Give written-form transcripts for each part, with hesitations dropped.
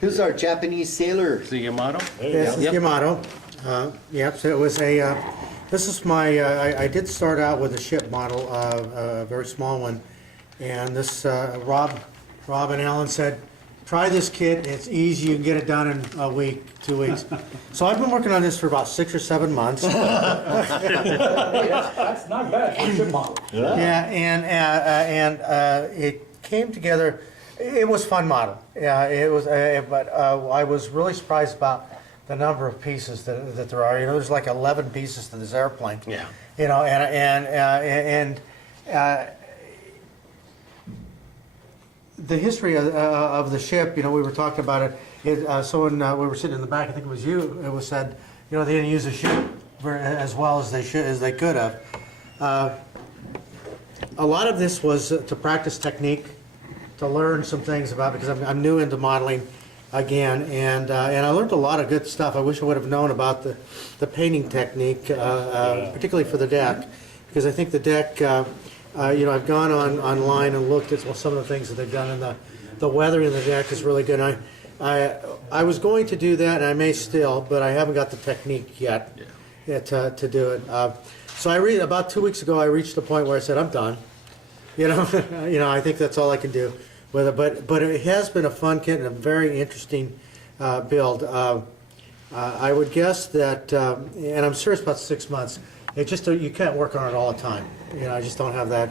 who's our Japanese sailor? Is it Yamato? This is Yamato. Yep, so it was a, this is my, I did start out with a ship model, a very small one. And this, Rob and Alan said, try this kit, it's easy, you can get it done in a week, 2 weeks. So I've been working on this for about 6 or 7 months. That's not bad for a ship model. Yeah, and it came together. It was a fun model. Yeah, it was. But I was really surprised about the number of pieces that there are. You know, there's like 11 pieces to this airplane. Yeah. You know, and the history of the ship. You know, we were talking about it. So when we were sitting in the back, I think it was you. It was said, you know, they didn't use the ship as well as they could have. A lot of this was to practice technique, to learn some things about, because I'm new into modeling again, and I learned a lot of good stuff. I wish I would have known about the painting technique, particularly for the deck, because I think the deck, you know, I've gone online and looked at some of the things that they've done, and the weathering of the deck is really good. I was going to do that, and I may still, but I haven't got the technique yet to do it. So about 2 weeks ago, I reached the point where I said, I'm done. You know, I think that's all I can do with it. But it has been a fun kit and a very interesting build. I would guess that, and I'm serious about 6 months. It just you can't work on it all the time. You know, I just don't have that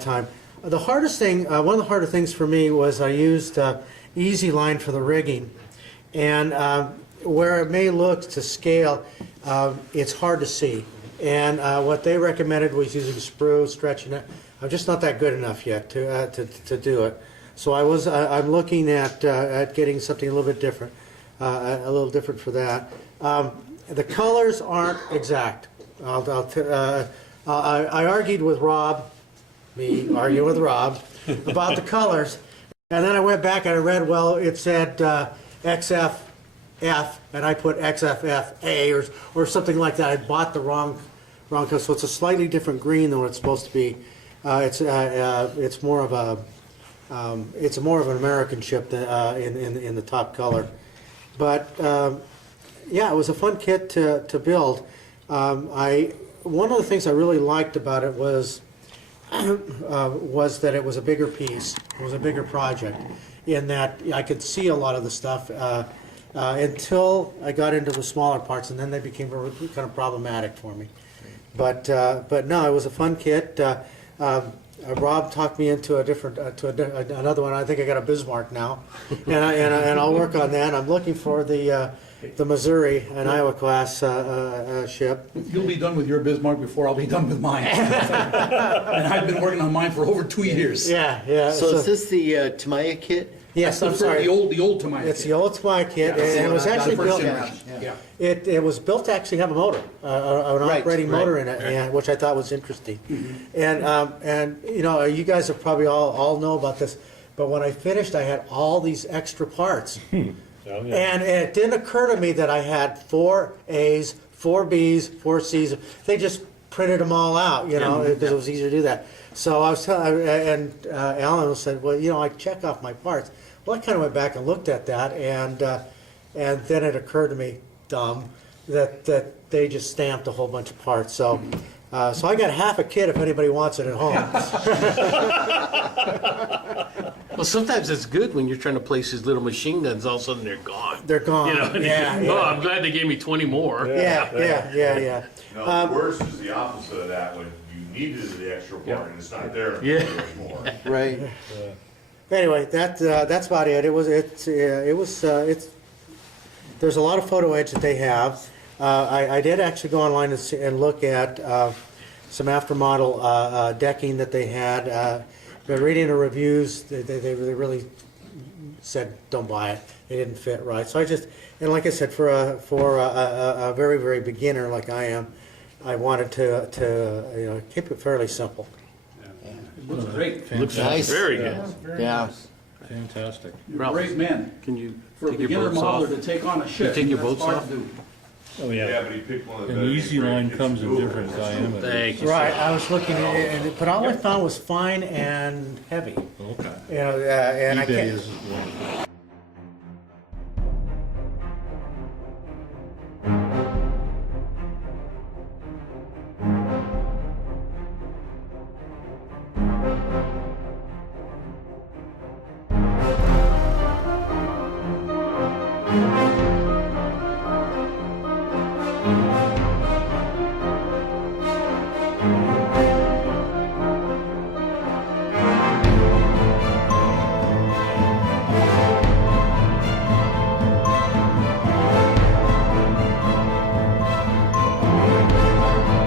time. The hardest thing, one of the harder things for me was I used Easy Line for the rigging, and where it may look to scale, it's hard to see. And what they recommended was using sprue, stretching it. I'm just not that good enough yet to do it. So I'm looking at getting something a little bit different, a little different for that. The colors aren't exact. I argued with Rob, about the colors, and then I went back and I read, well, it said XFF, and I put XFFA or something like that. I bought the wrong color, so it's a slightly different green than what it's supposed to be. It's more of an American ship than, in the top color, but yeah, it was a fun kit to build. One of the things I really liked about it was that it was a bigger piece. It was a bigger project, in that I could see a lot of the stuff until I got into the smaller parts, and then they became kind of problematic for me. But no, it was a fun kit. Rob talked me into another one. I think I got a Bismarck now, and I'll work on that. I'm looking for the Missouri, an Iowa class ship. You'll be done with your Bismarck before I'll be done with mine. And I've been working on mine for over 2 years. Yeah. So is this the Tamiya kit? Yes, I'm sorry. The old Tamiya kit. It's the old Tamiya kit, Yeah, and it was actually the first built. generation. Yeah. It was built to actually have a motor, an Right, operating right. motor in it, and, which I thought was interesting. And you know, you guys have probably all know about this, but when I finished, I had all these extra parts, and it didn't occur to me that I had 4 A's, 4 B's, 4 C's. They just printed them all out, you know, because it was easier to do that. So I was telling, and Alan said, well, you know, I check off my parts. Well, I kind of went back and looked at that, and then it occurred to me, dumb, that they just stamped a whole bunch of parts. So so I got half a kit if anybody wants it at home. Well, sometimes it's good when you're trying to place these little machine guns, all of a sudden they're gone. They're gone. You know, and Yeah, you go, yeah. oh, I'm glad they gave me 20 more. Yeah. No, the worst is the opposite of that, when you needed the extra part and it's not there Yeah. anymore. Right. Anyway, that's about it. It's there's a lot of photo edge that they have. I did actually go online and look at some aftermodel decking that they had. Been reading the reviews. They really said don't buy it. They didn't fit right. So and like I said, for a very, very beginner like I am, I wanted to keep it fairly simple. It looks great. Looks Nice. very good. Yeah. Fantastic. You're a Ralph, brave man. Can you For a take your beginner boats off? modeler to take on a ship. take your that's boats hard off? to do. Oh, Yeah, yeah. but he picked one of the And the better easy grade line kits comes in to do it. different diameters. Thank you. Right, I was looking at it, but all I found was fine and heavy. Okay. You know, and I eBay can't. is one.